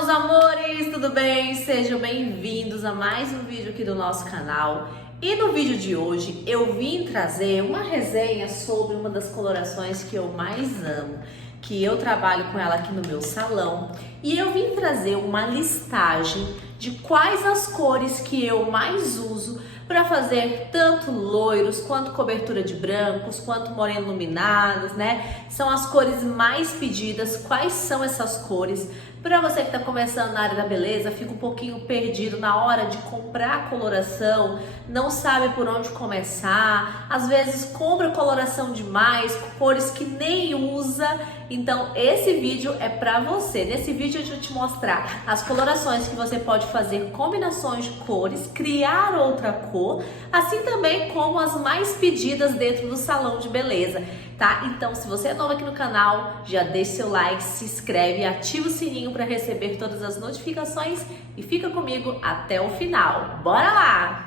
meus amores, tudo bem? Sejam bem-vindos a mais um vídeo aqui do nosso canal. E no vídeo de hoje eu vim trazer uma resenha sobre uma das colorações que eu mais amo, que eu trabalho com ela aqui no meu salão, e eu vim trazer uma listagem de quais as cores que eu mais uso para fazer tanto loiros, quanto cobertura de brancos, quanto moreno iluminadas, né? São as cores mais pedidas. Quais são essas cores? Para você que está começando na área da beleza, fica um pouquinho perdido na hora de comprar a coloração, não sabe por onde começar, às vezes compra coloração demais, cores que nem usa. Então esse vídeo é para você. Nesse vídeo eu vou te mostrar as colorações que você pode fazer, combinações de cores, criar outra cor, assim também como as mais pedidas dentro do salão de beleza, tá? Então, se você é novo aqui no canal, já deixa seu like, se inscreve e ativa o sininho para receber todas as notificações e fica comigo até o final. Bora lá!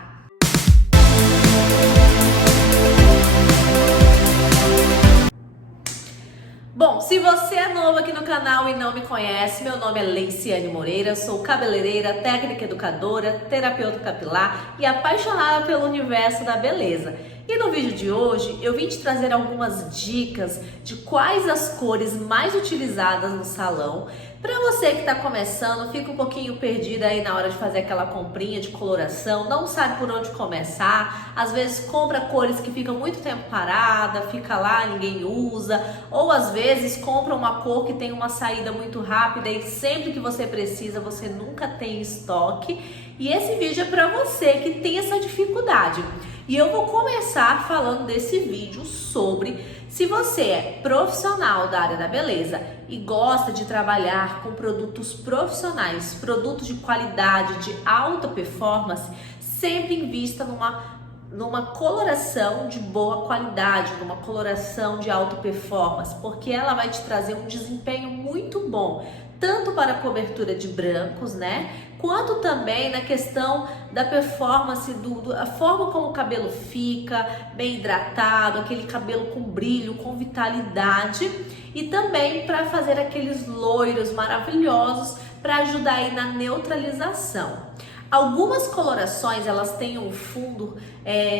Bom, se você é novo aqui no canal e não me conhece, meu nome é Leiciane Moreira, sou cabeleireira, técnica educadora, terapeuta capilar e apaixonada pelo universo da beleza. E no vídeo de hoje eu vim te trazer algumas dicas de quais as cores mais utilizadas no salão. Para você que está começando, fica um pouquinho perdida aí na hora de fazer aquela comprinha de coloração, não sabe por onde começar, às vezes compra cores que ficam muito tempo parada, fica lá, ninguém usa, ou às vezes compra uma cor que tem uma saída muito rápida e sempre que você precisa, você nunca tem estoque. E esse vídeo é para você que tem essa dificuldade. E eu vou começar falando desse vídeo sobre se você é profissional da área da beleza e gosta de trabalhar com produtos profissionais, produtos de qualidade, de alta performance, sempre invista numa coloração de boa qualidade, numa coloração de alta performance, porque ela vai te trazer um desempenho muito bom, tanto para a cobertura de brancos, né? Quanto também na questão da performance, a forma como o cabelo fica, bem hidratado, aquele cabelo com brilho, com vitalidade, e também para fazer aqueles loiros maravilhosos para ajudar aí na neutralização. Algumas colorações elas têm um fundo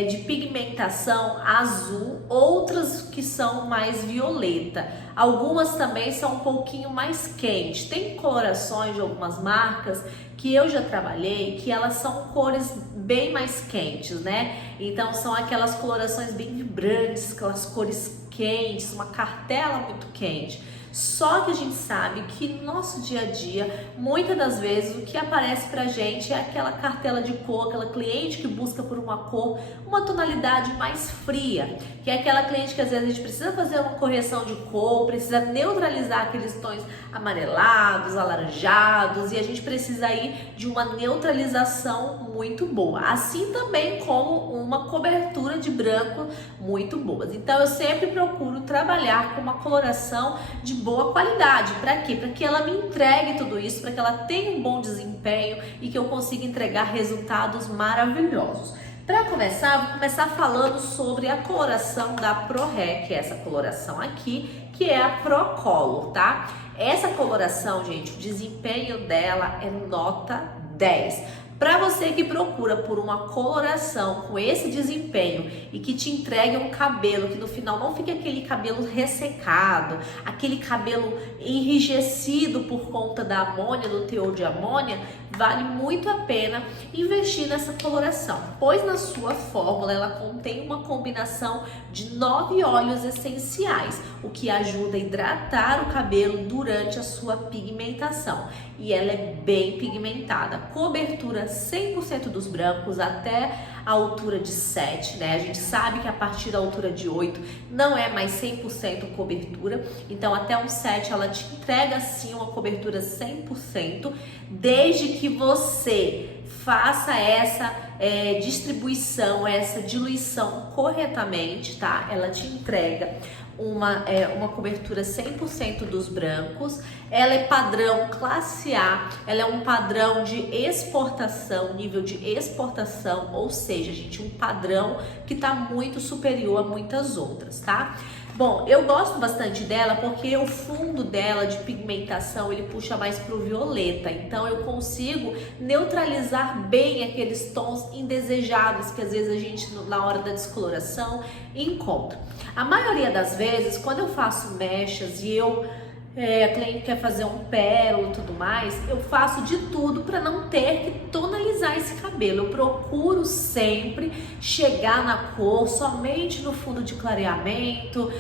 de pigmentação azul, outras que são mais violeta. Algumas também são um pouquinho mais quentes. Tem colorações de algumas marcas que eu já trabalhei que elas são cores bem mais quentes, né? Então são aquelas colorações bem vibrantes, aquelas cores quentes, uma cartela muito quente. Só que a gente sabe que no nosso dia a dia, muitas das vezes, o que aparece pra gente é aquela cartela de cor, aquela cliente que busca por uma cor, uma tonalidade mais fria, que é aquela cliente que às vezes a gente precisa fazer uma correção de cor, precisa neutralizar aqueles tons amarelados, alaranjados, e a gente precisa aí de uma neutralização muito boa, assim também como uma cobertura de branco muito boa. Então eu sempre procuro trabalhar com uma coloração de boa qualidade. Para quê? Para que ela me entregue tudo isso, para que ela tenha um bom desempenho e que eu consiga entregar resultados maravilhosos. Para começar, vou começar falando sobre a coloração da ProRé, que é essa coloração aqui, que é a Pro Color, tá? Essa coloração, gente, o desempenho dela é nota 10. Para você que procura por uma coloração com esse desempenho e que te entregue um cabelo que no final não fique aquele cabelo ressecado, aquele cabelo enrijecido por conta da amônia, do teor de amônia, vale muito a pena investir nessa coloração, pois na sua fórmula ela contém uma combinação de 9 óleos essenciais, o que ajuda a hidratar o cabelo durante a sua pigmentação. E ela é bem pigmentada, cobertura 100% dos brancos até a altura de 7, né? A gente sabe que a partir da altura de 8 não é mais 100% cobertura, então até um 7 ela te entrega sim uma cobertura 100%, desde que você faça essa distribuição, essa diluição corretamente, tá? Ela te entrega uma cobertura 100% dos brancos. Ela é padrão classe A, ela é um padrão de exportação, nível de exportação, ou seja, gente, um padrão que está muito superior a muitas outras, tá? Bom, eu gosto bastante dela porque o fundo dela de pigmentação ele puxa mais pro violeta, então eu consigo neutralizar bem aqueles tons indesejados que às vezes a gente na hora da descoloração encontra. A maioria das vezes, quando eu faço mechas e a cliente quer fazer um pérola e tudo mais, eu faço de tudo para não ter que tonalizar esse cabelo. Eu procuro sempre chegar na cor somente no fundo de clareamento,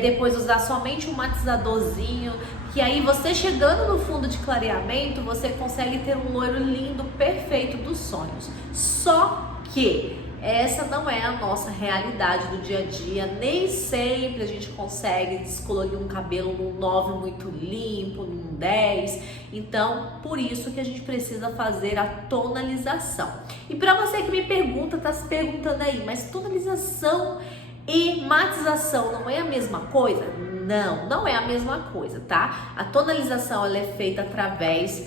depois usar somente um matizadorzinho, que aí você chegando no fundo de clareamento, você consegue ter um loiro lindo, perfeito dos sonhos. Só que essa não é a nossa realidade do dia a dia, nem sempre a gente consegue descolorir um cabelo num 9 muito limpo, num 10, então por isso que a gente precisa fazer a tonalização. E para você que me pergunta, tá se perguntando aí, mas tonalização e matização não é a mesma coisa? Não, não é a mesma coisa, tá? A tonalização ela é feita através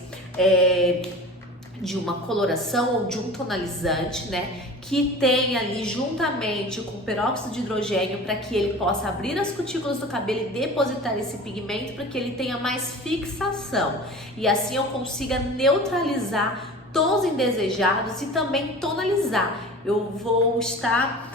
de uma coloração ou de um tonalizante, né? Que tem ali juntamente com peróxido de hidrogênio para que ele possa abrir as cutículas do cabelo e depositar esse pigmento para que ele tenha mais fixação. E assim eu consiga neutralizar tons indesejados e também tonalizar. Eu vou estar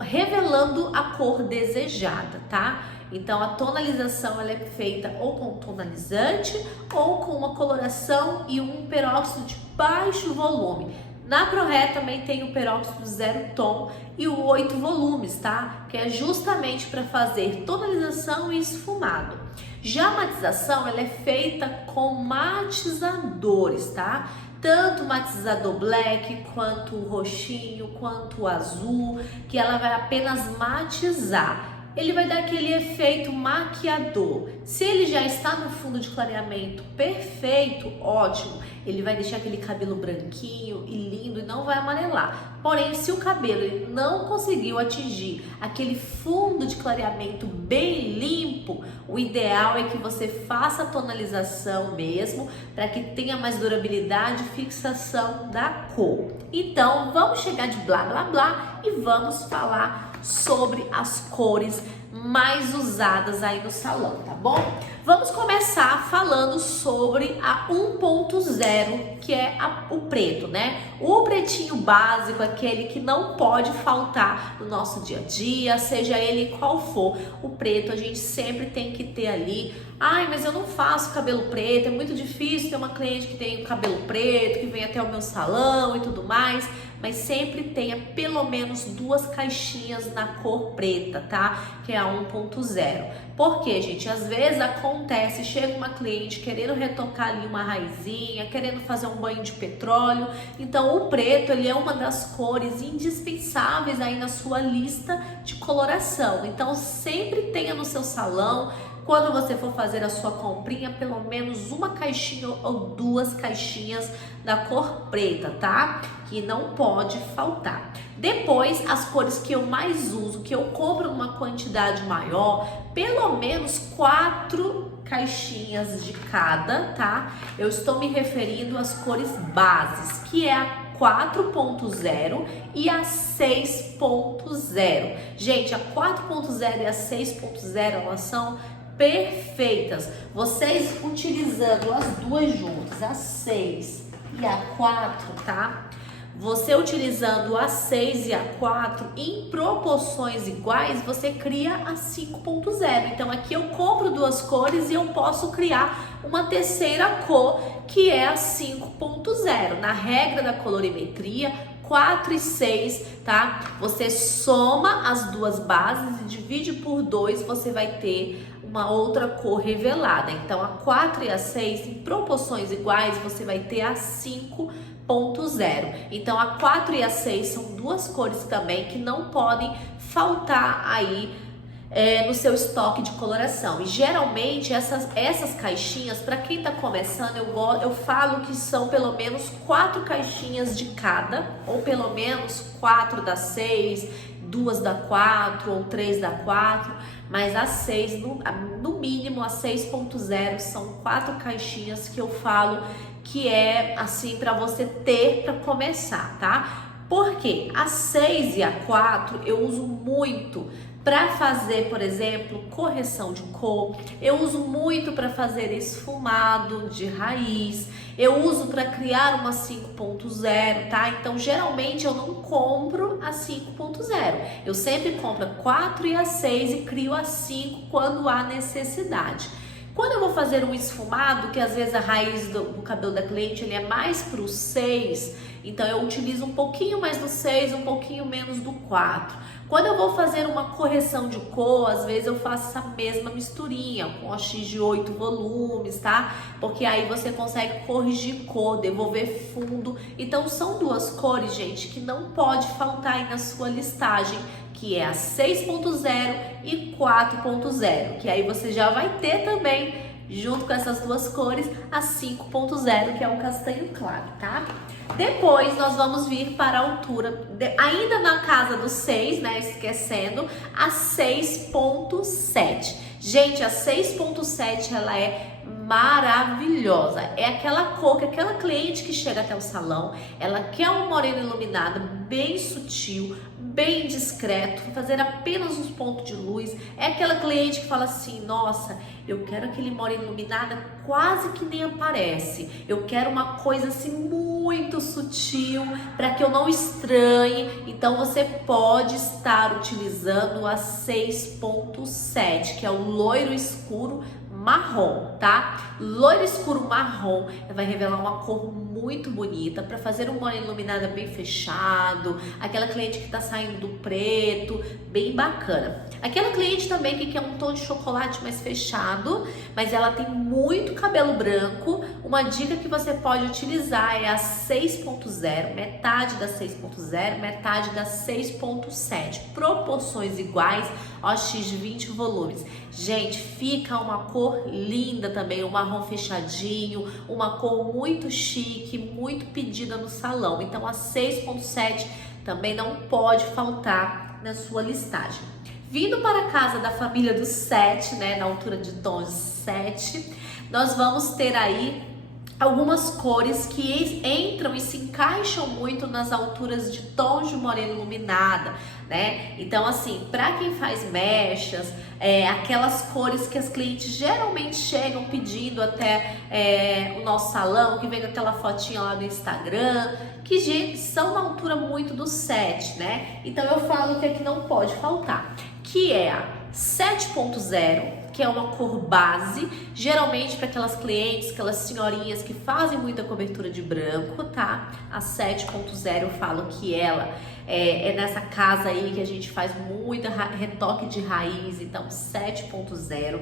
revelando a cor desejada, tá? Então a tonalização ela é feita ou com tonalizante ou com uma coloração e um peróxido de baixo volume. Na ProHair também tem o peróxido 0 tom e o 8 volumes, tá? Que é justamente para fazer tonalização e esfumado. Já a matização ela é feita com matizadores, tá? Tanto o matizador black, quanto o roxinho, quanto o azul, que ela vai apenas matizar. Ele vai dar aquele efeito maquiador. Se ele já está no fundo de clareamento perfeito, ótimo, ele vai deixar aquele cabelo branquinho e lindo e não vai amarelar. Porém, se o cabelo ele não conseguiu atingir aquele fundo de clareamento bem limpo, o ideal é que você faça a tonalização mesmo, para que tenha mais durabilidade e fixação da cor. Então, vamos chegar de blá blá blá e vamos falar sobre as cores mais usadas aí no salão, tá bom? Vamos começar falando sobre a 1.0, que é o preto, né? O pretinho básico, aquele que não pode faltar no nosso dia a dia, seja ele qual for. O preto a gente sempre tem que ter ali. Ai, mas eu não faço cabelo preto, é muito difícil ter uma cliente que tem cabelo preto, que vem até o meu salão e tudo mais. Mas sempre tenha pelo menos 2 caixinhas na cor preta, tá? Que é a 1.0. Porque, gente, às vezes acontece, chega uma cliente querendo retocar ali uma raizinha, querendo fazer um banho de petróleo. Então, o preto, ele é uma das cores indispensáveis aí na sua lista de coloração. Então, sempre tenha no seu salão, quando você for fazer a sua comprinha, pelo menos uma caixinha ou 2 caixinhas da cor preta, tá? Que não pode faltar. Depois, as cores que eu mais uso, que eu compro numa quantidade maior, pelo menos 4 caixinhas de cada, tá? Eu estou me referindo às cores bases, que é a 4.0 e a 6.0. Gente, a 4.0 e a 6.0, elas são perfeitas. Vocês utilizando as duas juntas, a 6 e a 4, tá? Você utilizando a 6 e a 4 em proporções iguais, você cria a 5.0. Então aqui eu compro 2 cores e eu posso criar uma terceira cor, que é a 5.0. Na regra da colorimetria, 4 e 6, tá? Você soma as 2 bases e divide por 2, você vai ter uma outra cor revelada. Então, a 4 e a 6, em proporções iguais, você vai ter a 5.0. Então, a 4 e a 6 são 2 cores também que não podem faltar aí no seu estoque de coloração. E geralmente essas caixinhas, para quem tá começando, eu falo que são pelo menos 4 caixinhas de cada, ou pelo menos 4 da 6, 2 da 4 ou 3 da 4, mas a 6, no mínimo a 6.0 são 4 caixinhas que eu falo que é assim para você ter para começar, tá? Porque a 6 e a 4 eu uso muito Para fazer, por exemplo, correção de cor, eu uso muito para fazer esfumado de raiz, eu uso para criar uma 5.0, tá? Então, geralmente eu não compro a 5.0, eu sempre compro a 4 e a 6 e crio a 5 quando há necessidade. Quando eu vou fazer um esfumado, que às vezes a raiz do cabelo da cliente ele é mais para o 6, então eu utilizo um pouquinho mais do 6, um pouquinho menos do 4. Quando eu vou fazer uma correção de cor, às vezes eu faço essa mesma misturinha com OX de 8 volumes, tá? Porque aí você consegue corrigir cor, devolver fundo. Então são duas cores, gente, que não pode faltar aí na sua listagem, que é a 6.0 e 4.0, que aí você já vai ter também, junto com essas duas cores, a 5.0, que é o castanho claro, tá? Depois nós vamos vir para a altura, ainda na casa do 6, né, esquecendo, a 6.7. Gente, a 6.7 ela é maravilhosa. É aquela cor que aquela cliente que chega até o salão, ela quer um moreno iluminado bem sutil, bem discreto, fazer apenas uns pontos de luz. É aquela cliente que fala assim: nossa, eu quero aquele moreno iluminado quase que nem aparece. Eu quero uma coisa assim muito sutil para que eu não estranhe. Então você pode estar utilizando a 6.7, que é o loiro escuro marrom, tá? Loiro escuro marrom vai revelar uma cor muito bonita para fazer um moreno iluminado bem fechado, aquela cliente que tá saindo do preto, bem bacana. Aquela cliente também que quer um tom de chocolate mais fechado, mas ela tem muito cabelo branco, uma dica que você pode utilizar é a 6.0, metade da 6.0, metade da 6.7, proporções iguais, OX de 20 volumes. Gente, fica uma cor linda também, um marrom fechadinho, uma cor muito chique, muito pedida no salão. Então a 6.7 também não pode faltar na sua listagem. Vindo para a casa da família do 7, né, na altura de tons 7, nós vamos ter aí algumas cores que entram e se encaixam muito nas alturas de tons de morena iluminada, né? Então, assim, para quem faz mechas, aquelas cores que as clientes geralmente chegam pedindo até o nosso salão, que vem com aquela fotinha lá do Instagram, que, gente, são na altura muito do 7, né? Então, eu falo que aqui não pode faltar, que é a 7.0, que é uma cor base, geralmente para aquelas clientes, aquelas senhorinhas que fazem muita cobertura de branco, tá? A 7.0 eu falo que ela é nessa casa aí que a gente faz muito retoque de raiz, então 7.0.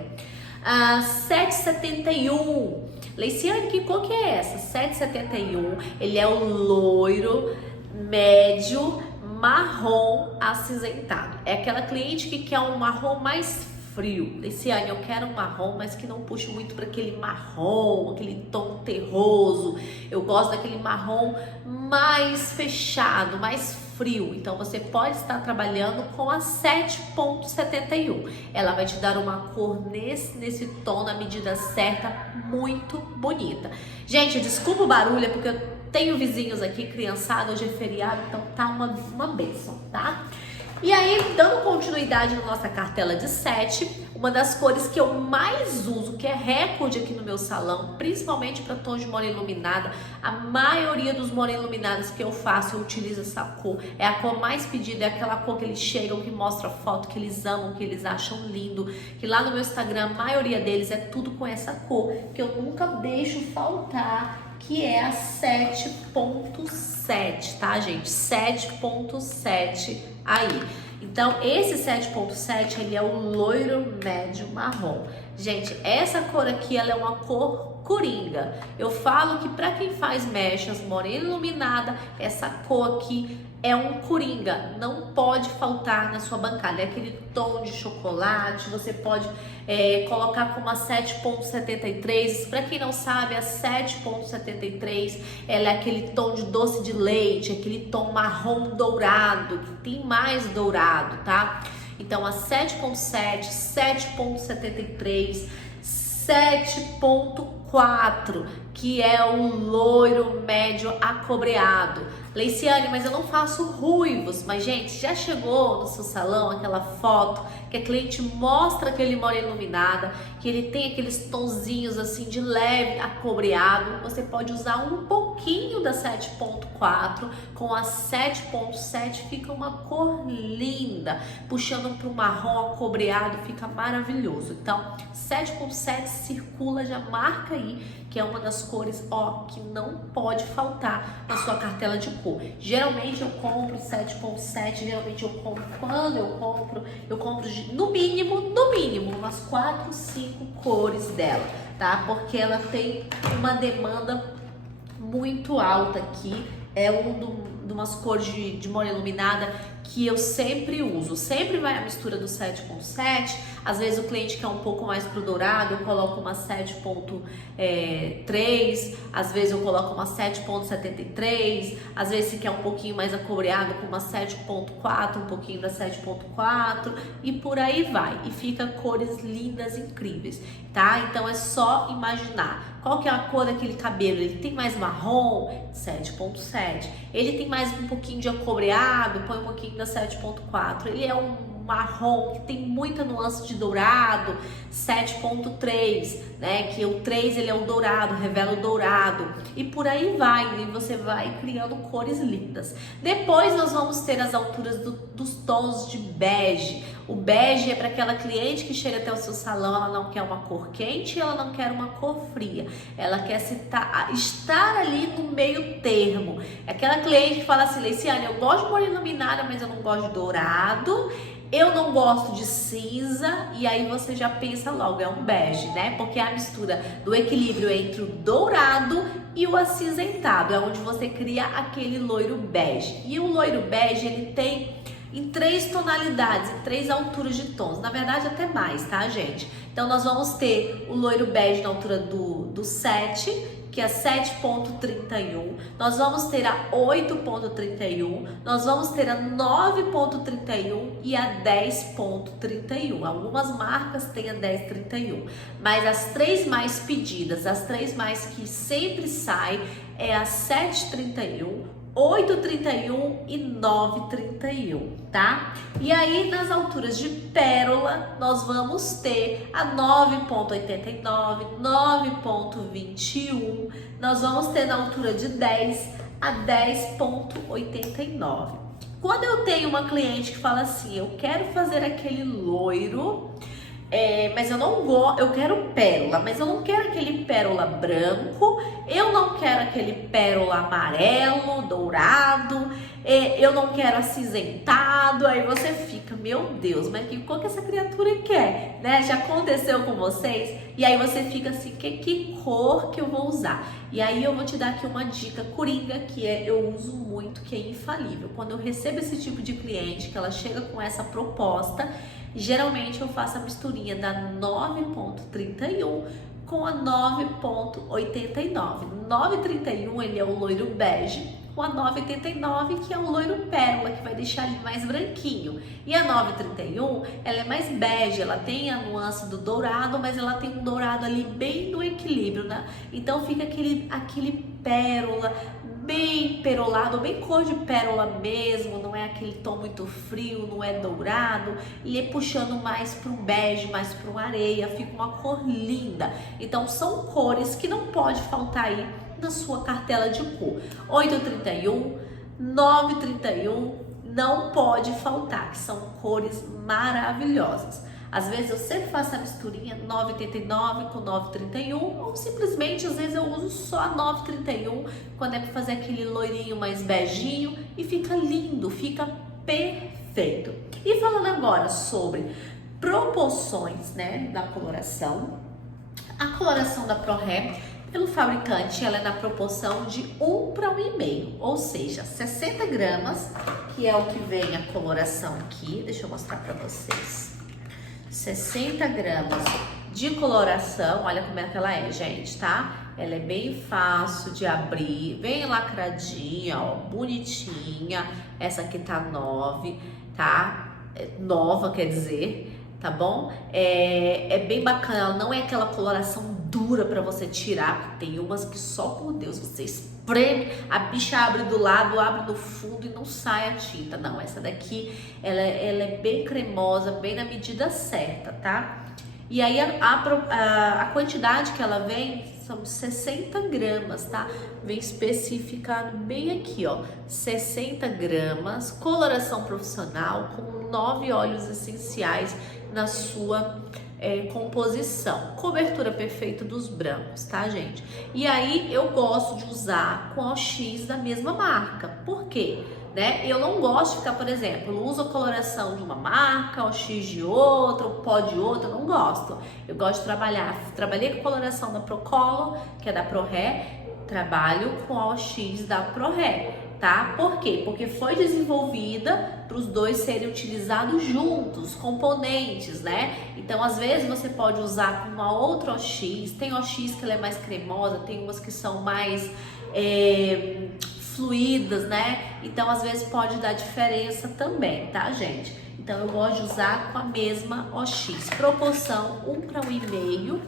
A 771, Leiciane, que cor que é essa? 771, ele é o loiro médio marrom acinzentado. É aquela cliente que quer um marrom mais frio. Leiciane, eu quero um marrom, mas que não puxe muito para aquele marrom, aquele tom terroso. Eu gosto daquele marrom mais fechado, mais frio. Então você pode estar trabalhando com a 7.71. Ela vai te dar uma cor nesse tom, na medida certa, muito bonita. Gente, desculpa o barulho, é porque eu tenho vizinhos aqui, criançada, hoje é feriado, então tá uma bênção, tá? E aí, dando continuidade na nossa cartela de 7, uma das cores que eu mais uso, que é recorde aqui no meu salão, principalmente para tons de morena iluminada, a maioria dos morena iluminados que eu faço, eu utilizo essa cor. É a cor mais pedida, é aquela cor que eles chegam, que mostra a foto, que eles amam, que eles acham lindo, que lá no meu Instagram, a maioria deles é tudo com essa cor, que eu nunca deixo faltar, que é a 7.7, tá, gente? 7.7 aí. Então, esse 7.7, ele é o loiro médio marrom. Gente, essa cor aqui, ela é uma cor coringa. Eu falo que para quem faz mechas morena iluminada, essa cor aqui é um coringa, não pode faltar na sua bancada. É aquele tom de chocolate, você pode colocar como a 7.73. Para quem não sabe, a 7.73 ela é aquele tom de doce de leite, aquele tom marrom dourado, que tem mais dourado, tá? Então a 7.7, 7.73, 7.4, que é o loiro médio acobreado. Leiciane, mas eu não faço ruivos. Mas, gente, já chegou no seu salão aquela foto que a cliente mostra aquele morena iluminada, que ele tem aqueles tonzinhos assim de leve acobreado? Você pode usar um pouquinho da 7.4 com a 7.7, fica uma cor linda, puxando para o marrom acobreado, fica maravilhoso. Então, 7.7 circula, já marca aí, que é uma das cores, ó, que não pode faltar na sua cartela de cor. Geralmente eu compro 7.7, geralmente eu compro, quando eu compro no mínimo, umas 4, 5 cores dela, tá? Porque ela tem uma demanda muito alta aqui, é de umas cores de morena iluminada que eu sempre uso. Sempre vai a mistura do 7.7, às vezes o cliente quer um pouco mais pro dourado, eu coloco uma 7.3, às vezes eu coloco uma 7.73, às vezes se quer um pouquinho mais acobreado com uma 7.4, um pouquinho da 7.4 e por aí vai. E fica cores lindas, incríveis, tá? Então é só imaginar. Qual que é a cor daquele cabelo? Ele tem mais marrom? 7.7. Ele tem mais um pouquinho de acobreado? Põe um pouquinho da 7.4. Ele é um marrom que tem muita nuance de dourado, 7.3, né? Que o 3 ele é o dourado, revela o dourado e por aí vai, e você vai criando cores lindas. Depois nós vamos ter as alturas dos tons de bege. O bege é para aquela cliente que chega até o seu salão, ela não quer uma cor quente, ela não quer uma cor fria, ela quer estar ali no meio termo. É aquela cliente que fala assim, Leiciane, eu gosto de morena iluminada, mas eu não gosto de dourado, eu não gosto de cinza, e aí você já pensa logo, é um bege, né? Porque é a mistura do equilíbrio entre o dourado e o acinzentado, é onde você cria aquele loiro bege. E o loiro bege, ele tem em 3 tonalidades, em 3 alturas de tons, na verdade até mais, tá, gente? Então nós vamos ter o loiro bege na altura do 7, que é 7.31, nós vamos ter a 8.31, nós vamos ter a 9.31 e a 10.31. Algumas marcas têm a 10.31, mas as 3 mais pedidas, as 3 mais que sempre saem é a 7.31, 8,31 e 9,31, tá? E aí nas alturas de pérola nós vamos ter a 9,89, 9,21, nós vamos ter na altura de 10 a 10,89. Quando eu tenho uma cliente que fala assim, eu quero fazer aquele loiro, mas eu não gosto, eu quero pérola, mas eu não quero aquele pérola branco, eu não quero aquele pérola amarelo, dourado, eu não quero acinzentado. Aí você fica, meu Deus, mas qual que essa criatura quer, né? Já aconteceu com vocês? E aí você fica assim, que cor que eu vou usar? E aí eu vou te dar aqui uma dica coringa que eu uso muito, que é infalível. Quando eu recebo esse tipo de cliente, que ela chega com essa proposta, geralmente eu faço a misturinha da 9.31 com a 9.89. 9.31 ele é o loiro bege, com a 9.89 que é o loiro pérola, que vai deixar ele mais branquinho. E a 9.31 ela é mais bege, ela tem a nuance do dourado, mas ela tem um dourado ali bem no equilíbrio, né? Então fica aquele pérola bem perolado, bem cor de pérola mesmo, não é aquele tom muito frio, não é dourado, e é puxando mais para um bege, mais para uma areia, fica uma cor linda. Então são cores que não pode faltar aí na sua cartela de cor. 8,31, 9,31, não pode faltar, que são cores maravilhosas. Às vezes eu sempre faço a misturinha 9,89 com 9,31, ou simplesmente às vezes eu uso só a 9,31 quando é para fazer aquele loirinho mais beijinho, e fica lindo, fica perfeito. E falando agora sobre proporções, né, da coloração, a coloração da ProRé pelo fabricante, ela é na proporção de 1 para 1,5, ou seja, 60 gramas, que é o que vem a coloração aqui. Deixa eu mostrar para vocês. 60 gramas de coloração, olha como é que ela é, gente, tá? Ela é bem fácil de abrir, bem lacradinha, ó, bonitinha. Essa aqui tá 9, tá? Nova, quer dizer. tá bom? É bem bacana, ela não é aquela coloração dura pra você tirar, porque tem umas que só por Deus você espreme, a bicha abre do lado, abre no fundo e não sai a tinta. Não, essa daqui, ela é bem cremosa, bem na medida certa, tá? E aí a quantidade que ela vem são 60 gramas, tá? Vem especificado bem aqui, ó, 60 gramas, coloração profissional com 9 óleos essenciais na sua composição. Cobertura perfeita dos brancos, tá, gente? E aí eu gosto de usar com OX da mesma marca. Por quê? Né? Eu não gosto de ficar, por exemplo, eu uso a coloração de uma marca, o X de outra, o pó de outra, eu não gosto. Eu gosto de trabalhei com a coloração da Procolor, que é da ProRé, trabalho com a OX da ProRé, tá? Por quê? Porque foi desenvolvida para os dois serem utilizados juntos, componentes, né? Então, às vezes você pode usar com uma outra OX, tem OX que ela é mais cremosa, tem umas que são mais fluídas, né? Então, às vezes pode dar diferença também, tá, gente? Então, eu gosto de usar com a mesma OX, proporção 1 para 1,5,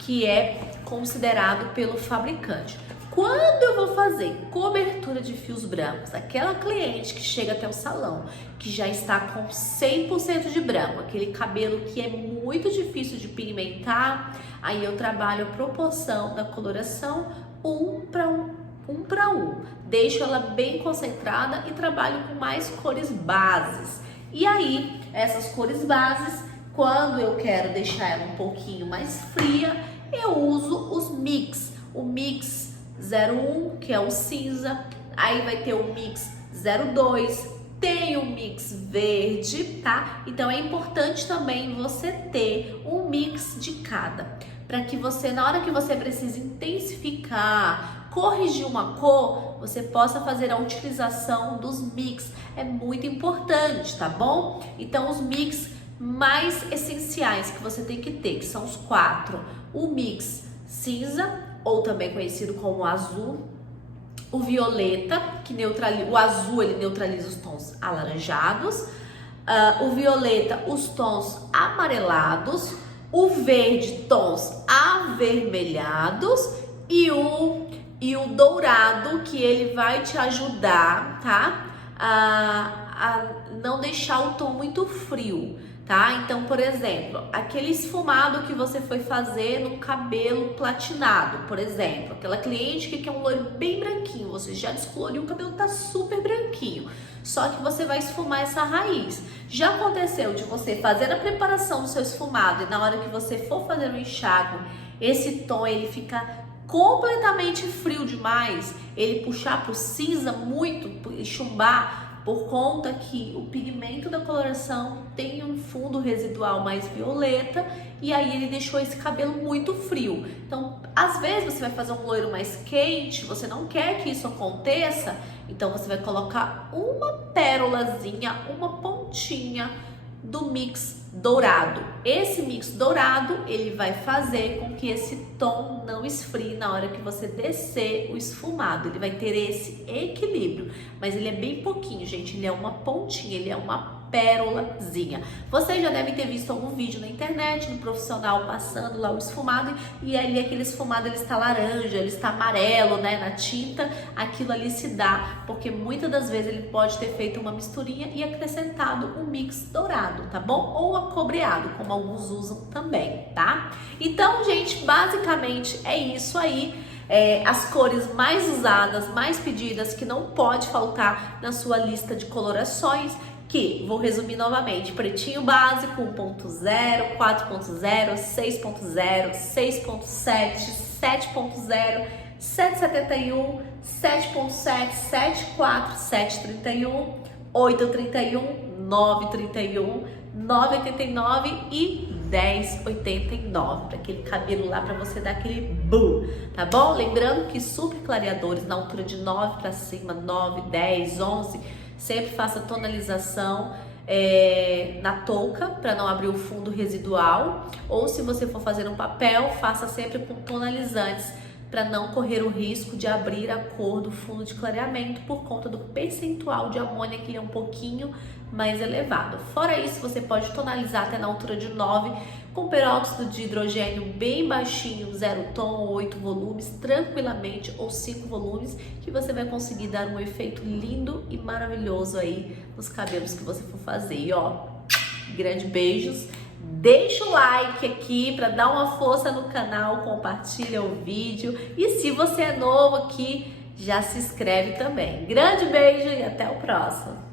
que é considerado pelo fabricante. Quando eu vou fazer cobertura de fios brancos, aquela cliente que chega até o salão, que já está com 100% de branco, aquele cabelo que é muito difícil de pigmentar, aí eu trabalho a proporção da coloração 1 para 1. Deixo ela bem concentrada e trabalho com mais cores bases. E aí, essas cores bases, quando eu quero deixar ela um pouquinho mais fria, eu uso os mix. O mix 01, que é o cinza, aí vai ter o mix 02, tem o mix verde, tá? Então é importante também você ter um mix de cada, para que você, na hora que você precisa intensificar, corrigir uma cor, você possa fazer a utilização dos mix. É muito importante, tá bom? Então os mix mais essenciais que você tem que ter, que são os 4: o mix cinza, ou também conhecido como azul, o violeta, que neutraliza, o azul ele neutraliza os tons alaranjados, o violeta os tons amarelados, o verde tons avermelhados e o dourado, que ele vai te ajudar, tá? A não deixar o tom muito frio, tá? Então, por exemplo, aquele esfumado que você foi fazer no cabelo platinado, por exemplo, aquela cliente que quer um loiro bem branquinho, você já descoloriu, o cabelo tá super branquinho, só que você vai esfumar essa raiz. Já aconteceu de você fazer a preparação do seu esfumado e na hora que você for fazer o enxágue, esse tom ele fica completamente frio demais, ele puxar pro cinza muito e chumbar, por conta que o pigmento da coloração tem um fundo residual mais violeta e aí ele deixou esse cabelo muito frio. Então, às vezes você vai fazer um loiro mais quente, você não quer que isso aconteça, então você vai colocar uma pérolazinha, uma pontinha do mix dourado. Esse mix dourado, ele vai fazer com que esse tom não esfrie na hora que você descer o esfumado. Ele vai ter esse equilíbrio, mas ele é bem pouquinho, gente. Ele é uma pontinha, ele é uma pérolazinha. Vocês já devem ter visto algum vídeo na internet, no profissional passando lá o esfumado, e ali aquele esfumado ele está laranja, ele está amarelo, né, na tinta. Aquilo ali se dá porque muitas das vezes ele pode ter feito uma misturinha e acrescentado um mix dourado, tá bom? Ou acobreado, como alguns usam também, tá? Então, gente, basicamente é isso aí. As cores mais usadas, mais pedidas, que não pode faltar na sua lista de colorações, que vou resumir novamente: pretinho básico 1.0, 4.0, 6.0, 6.7, 7.0, 771, 7.7, 7.4, 731, 831, 931, 989 e 1089, para aquele cabelo lá, para você dar aquele boom, tá bom? Lembrando que super clareadores na altura de 9 para cima, 9, 10, 11, sempre faça tonalização na touca para não abrir o fundo residual, ou se você for fazer um papel, faça sempre com tonalizantes para não correr o risco de abrir a cor do fundo de clareamento por conta do percentual de amônia, que ele é um pouquinho mais elevado. Fora isso, você pode tonalizar até na altura de 9 com peróxido de hidrogênio bem baixinho, 0 tom, 8 volumes, tranquilamente, ou 5 volumes, que você vai conseguir dar um efeito lindo e maravilhoso aí nos cabelos que você for fazer. E ó, grandes beijos. Deixa o like aqui para dar uma força no canal, compartilha o vídeo e se você é novo aqui, já se inscreve também. Grande beijo e até o próximo!